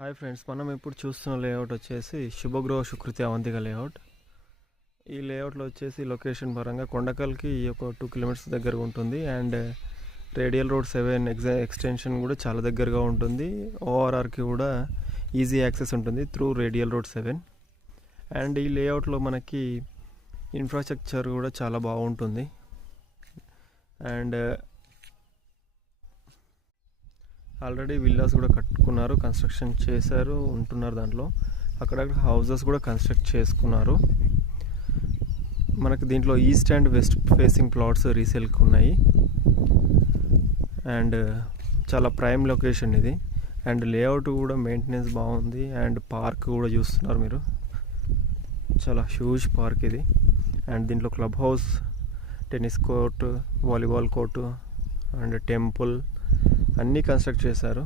Hi friends, మనం ఇప్పుడు చూస్తున్న లేఅవుట్ వచ్చేసి శుభగృహ సుకృతి అవంతిక లేఅవుట్. ఈ లేఅవుట్లో వచ్చేసి లొకేషన్ పరంగా కొండకల్కి ఒక 2 కిలోమీటర్స్ దగ్గరగా ఉంటుంది. అండ్ రేడియల్ రోడ్ 7 ఎక్స్టెన్షన్ కూడా చాలా దగ్గరగా ఉంటుంది. ఓఆర్ఆర్కి కూడా ఈజీ యాక్సెస్ ఉంటుంది త్రూ రేడియల్ రోడ్ 7. అండ్ ఈ లేఅవుట్లో మనకి ఇన్ఫ్రాస్ట్రక్చర్ కూడా చాలా బాగుంటుంది. అండ్ ఆల్రెడీ విల్లాస్ కూడా కట్టుకున్నారు, కన్స్ట్రక్షన్ చేశారు, ఉంటున్నారు దాంట్లో. అక్కడక్కడ హౌజెస్ కూడా కన్స్ట్రక్ట్ చేసుకున్నారు. మనకు దీంట్లో east and west facing plots రీసేల్కి ఉన్నాయి. అండ్ చాలా ప్రైమ్ లొకేషన్ ఇది. అండ్ లేఅవుట్ కూడా మెయింటెనెన్స్ బాగుంది. అండ్ పార్క్ కూడా చూస్తున్నారు మీరు, చాలా హ్యూజ్ పార్క్ ఇది. అండ్ దీంట్లో club house, tennis court, volleyball court and temple అన్నీ కన్స్ట్రక్ట్ చేశారు.